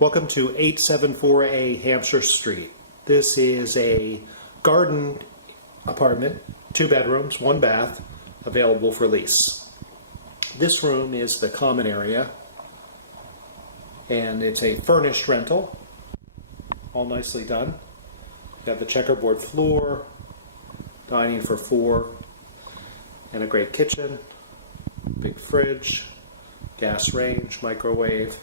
Welcome to 874 A Hampshire Street. This is a garden apartment, 2 bedrooms, 1 bath, available for lease. This room is the common area, and it's a furnished rental, all nicely done. You have the checkerboard floor, dining for 4, and a great kitchen, big fridge, gas range, microwave,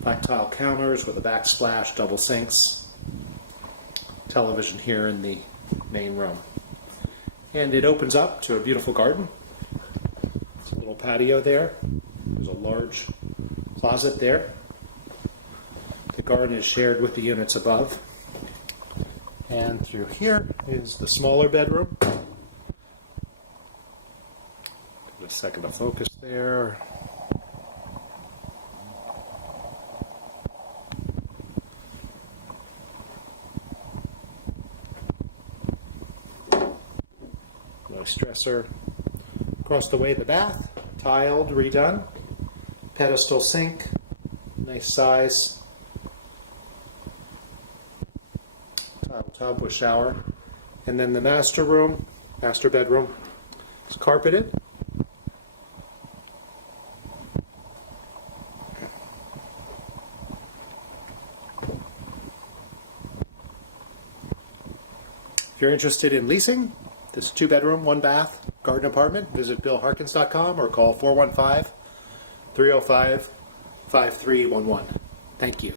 black tile counters with a backsplash, double sinks, television here in the main room. And it opens up to a beautiful garden. There's a little patio there. There's a large closet there. The garden is shared with the units above. And through here is the smaller bedroom. Give it a second to focus there. Nice dresser. Across the way, the bath, tiled, redone. Pedestal sink, nice size. Tile tub with shower. And then the master bedroom, is carpeted. If you're interested in leasing this 2-bedroom, 1-bath garden apartment, visit billharkins.com or call 415-305-5311. Thank you.